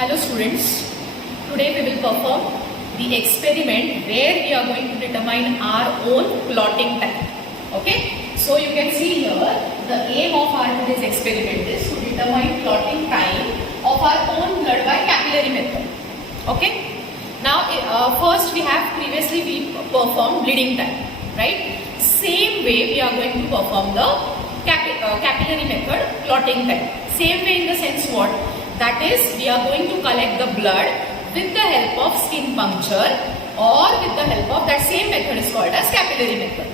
Hello students, today we will perform the experiment where we are going to determine our own clotting time. Okay, so you can see here the aim of our today's experiment is to determine clotting time of our own blood by capillary method. Okay, now first we have previously performed bleeding time, right? Same way we are going to perform the capillary method clotting time. Same way in the sense what? That is, we are going to collect the blood with the help of skin puncture or with the help of that same method is called as capillary method.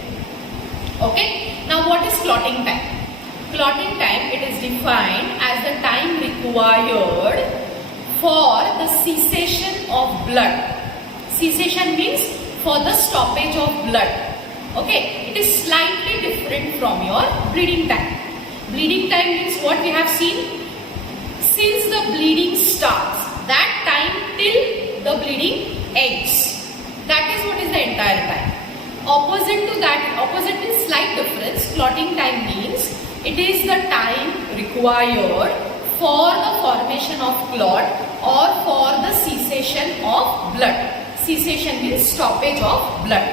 Okay. Now what is clotting time? Clotting time, it is defined as the time required for the cessation of blood. Cessation means for the stoppage of blood. Okay. It is slightly different from your bleeding time. Bleeding time means what we have seen? Since the bleeding starts, that time till the bleeding ends. That is what is the entire time. Opposite to that, opposite means slight difference. Clotting time means it is the time required for the formation of clot or for the cessation of blood. Cessation means stoppage of blood.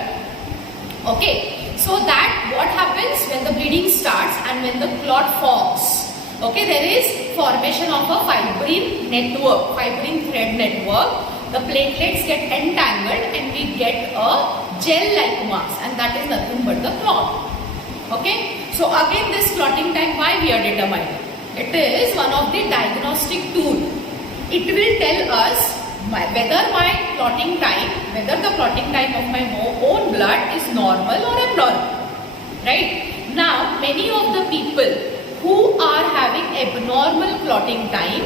Okay. So that what happens when the bleeding starts and when the clot forms. Okay, there is formation of a fibrin network, fibrin thread network. The platelets get entangled and we get a gel-like mass, and that is nothing but the clot. Okay, so again this clotting time, why we are determining? It is one of the diagnostic tool. It will tell us whether my clotting time, whether the clotting time of my own blood is normal or abnormal. Right? Now, many of the people who are having abnormal clotting time,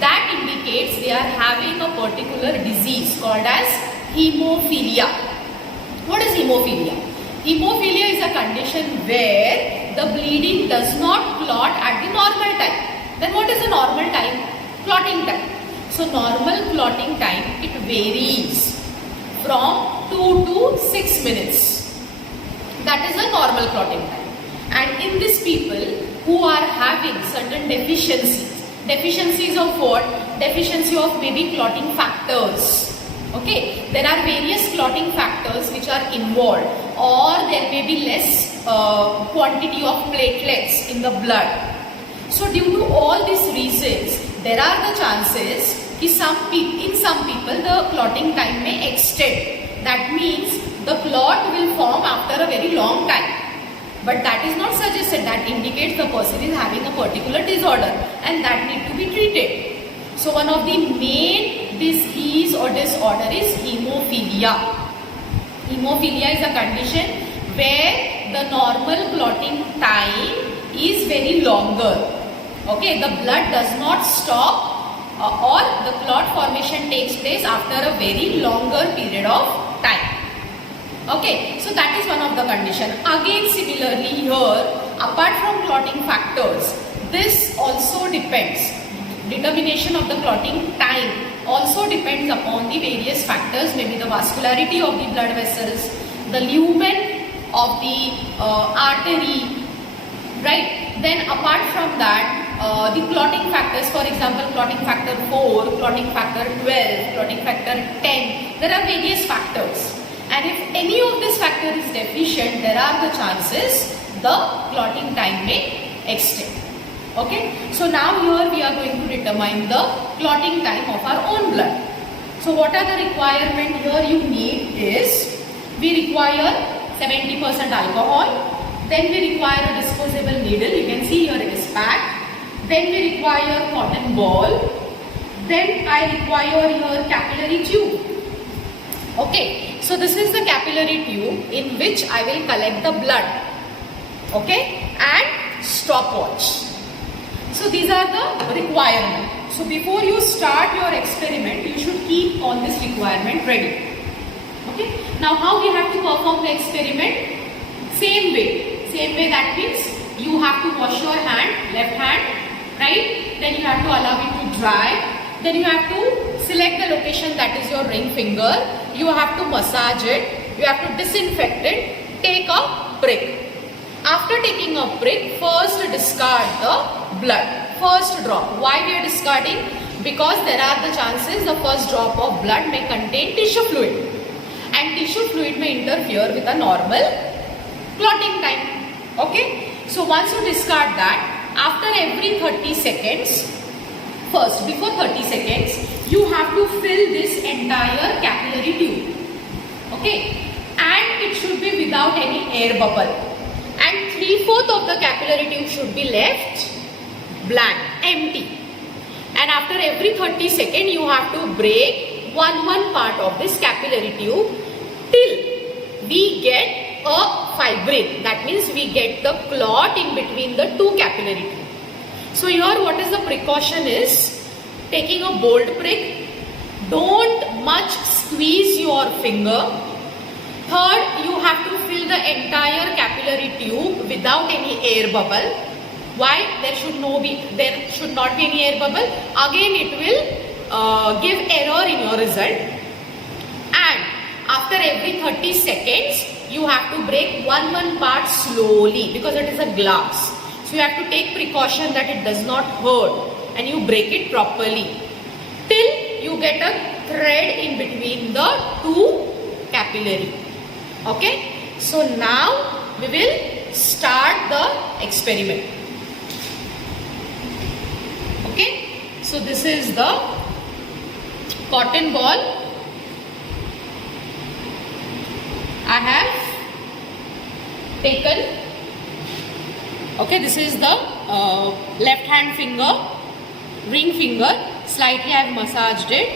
that indicates they are having a particular disease called as hemophilia. What is hemophilia? Hemophilia is a condition where the bleeding does not clot at the normal time. Then what is the normal time? Clotting time. So normal clotting time, it varies from 2 to 6 minutes. That is a normal clotting time. And in these people who are having certain deficiencies of what? Deficiency of maybe clotting factors. Okay, there are various clotting factors which are involved, or there may be less quantity of platelets in the blood. So due to all these reasons, there are the chances that in some people the clotting time may extend. That means the clot will form after a very long time. But that is not suggested. That indicates the person is having a particular disorder and that need to be treated. So one of the main disease or disorder is hemophilia. Hemophilia is a condition where the normal clotting time is very longer. Okay, the blood does not stop or the clot formation takes place after a very longer period of time. Okay, so that is one of the condition. Again, similarly here, apart from clotting factors, this also depends. Determination of the clotting time also depends upon the various factors, maybe the vascularity of the blood vessels, the lumen of the artery, right? Then apart from that, the clotting factors, for example, clotting factor 4, clotting factor 12, clotting factor 10, there are various factors. And if any of this factor is deficient, there are the chances the clotting time may extend. Okay. So now here we are going to determine the clotting time of our own blood. So what are the requirement here you need is, we require 70% alcohol. Then we require a disposable needle. You can see here it is packed. Then we require cotton ball. Then I require here capillary tube. Okay, so this is the capillary tube in which I will collect the blood. Okay, and stopwatch. So these are the requirements. So before you start your experiment, you should keep all this requirement ready. Okay, now how we have to perform the experiment? Same way, that means you have to wash your hand, left hand, right? Then you have to allow it to dry. Then you have to select the location, that is your ring finger. You have to massage it. You have to disinfect it. Take a prick. After taking a prick, first discard the blood. First drop. Why we are discarding? Because there are the chances the first drop of blood may contain tissue fluid, and tissue fluid may interfere with a normal clotting time. Okay, so once you discard that, after every 30 seconds, first before 30 seconds, you have to fill this entire capillary tube. Okay, and it should be without any air bubble, and 3/4 of the capillary tube should be left blank, empty. And after every 30 seconds, you have to break one part of this capillary tube till we get a fibril. That means we get the clot in between the two capillary tubes. So here what is the precaution is, taking a bold prick, don't much squeeze your finger. Third, you have to fill the entire capillary tube without any air bubble. Why? There should not be any air bubble. Again it will give error in your result. And after every 30 seconds, you have to break one part slowly, because it is a glass. So you have to take precaution that it does not hurt, and you break it properly till you get a thread in between the two capillary. Okay, so now we will start the experiment. Okay, so this is the cotton ball. I have taken. Okay, this is the left hand finger, ring finger. Slightly I have massaged it.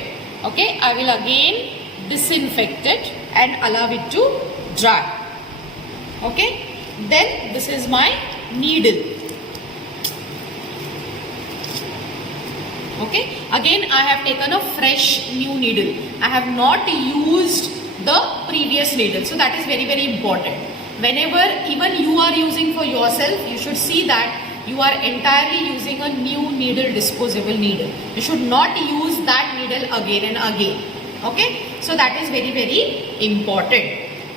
Okay, I will again disinfect it and allow it to dry. Okay, then this is my needle. Okay, again I have taken a fresh new needle. I have not used the previous needle, so that is very important. Whenever even you are using for yourself, you should see that you are entirely using a new needle, disposable needle. You should not use that needle again and again. Okay, so that is very important.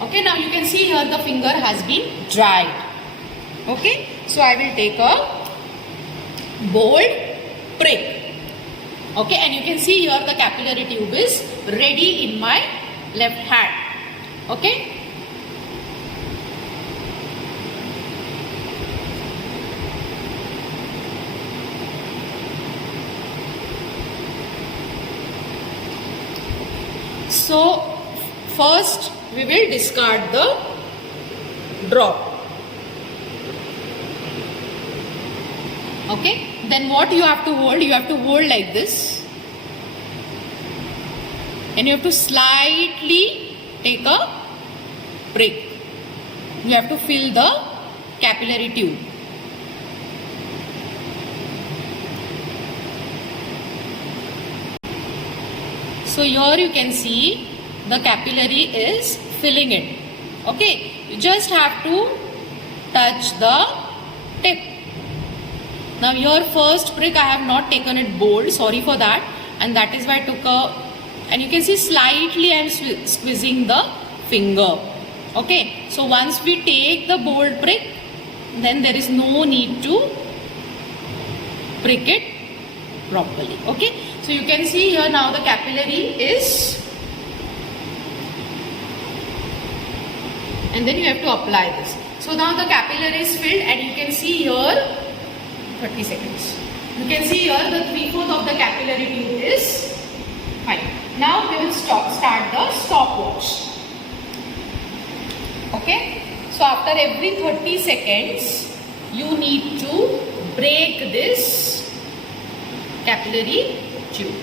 Okay, now you can see here the finger has been dried. Okay, so I will take a bold prick. Okay, and you can see here the capillary tube is ready in my left hand. Okay. So first we will discard the drop. Okay, then what you have to hold? You have to hold like this, and you have to slightly take a prick. You have to fill the capillary tube. So here you can see the capillary is filling it. Okay, you just have to touch the tip. Now your first prick I have not taken it bold, sorry for that, and that is why I took a, and you can see slightly I am squeezing the finger. Okay, so once we take the bold prick, then there is no need to prick it properly. Okay, so you can see here now the capillary is, and then you have to apply this. So now the capillary is filled, and you can see here 30 seconds. You can see here the 3/4 of the capillary tube is fine. Now we will start the stopwatch. Okay, so after every 30 seconds you need to break this capillary tube.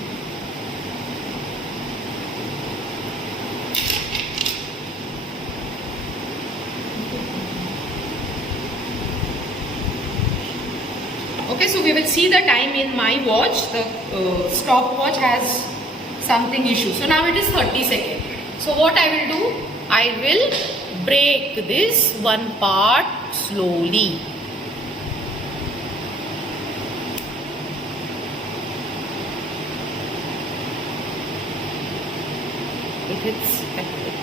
Okay, so we will see the time in my watch. The stopwatch has something issue. So now it is 30 seconds. So what I will do? I will break this one part slowly.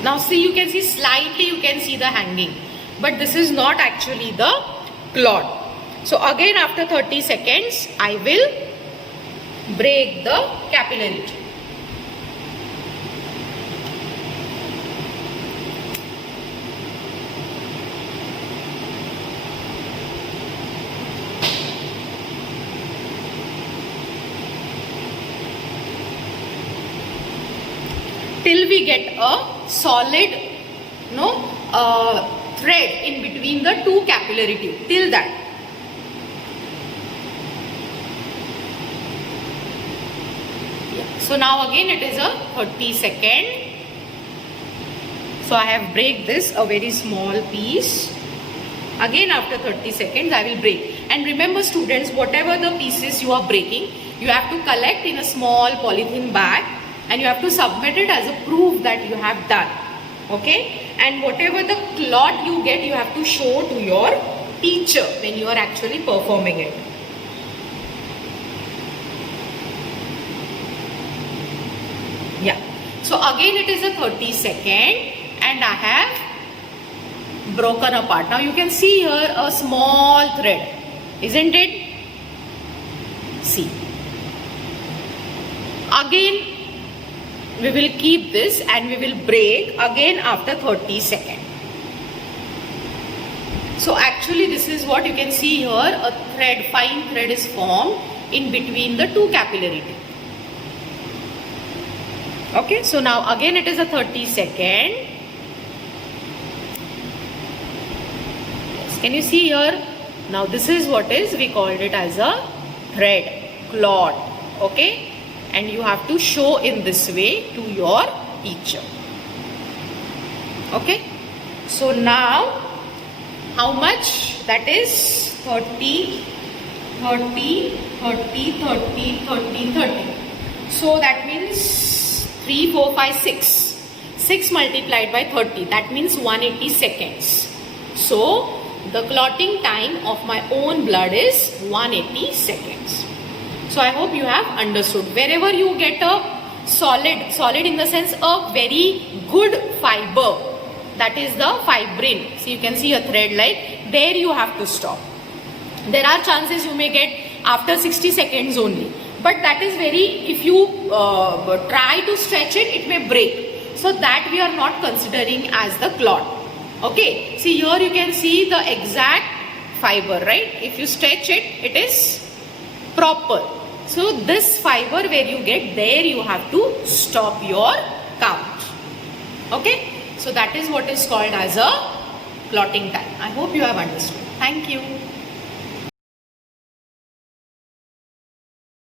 Now see, you can see slightly, you can see the hanging, but this is not actually the clot. So again after 30 seconds I will break the capillary tube. Till we get a solid thread in between the two capillary tube, till that. Yeah. So now again it is a 30-second. So I have break this a very small piece. Again after 30 seconds I will break. And remember students, whatever the pieces you are breaking, you have to collect in a small polythene bag and you have to submit it as a proof that you have done. Okay? And whatever the clot you get, you have to show to your teacher when you are actually performing it. Yeah. So again it is a 30-second and I have broken apart. Now you can see here a small thread, isn't it? See. Again we will keep this and we will break again after 30 seconds. So actually this is what you can see here, a thread, fine thread is formed in between the two capillary tubes. Okay, so now again it is a 30-second. Yes, can you see here? Now this is what is, we called it as a thread, clot. Okay. And you have to show in this way to your teacher. Okay. So now, how much? That is 30, 30, 30, 30, 30, 30. So that means 3, 4, 5, 6. 6 multiplied by 30. That means 180 seconds. So the clotting time of my own blood is 180 seconds. So I hope you have understood. Wherever you get a solid in the sense a very good fiber, that is the fibrin. So you can see a thread like, there you have to stop. There are chances you may get after 60 seconds only. But that is very, if you try to stretch it, it may break. So that we are not considering as the clot. Okay. See here you can see the exact fiber, right? If you stretch it, it is proper. So this fiber where you get, there you have to stop your count. Okay. So that is what is called as a clotting time. I hope you have understood. Thank you.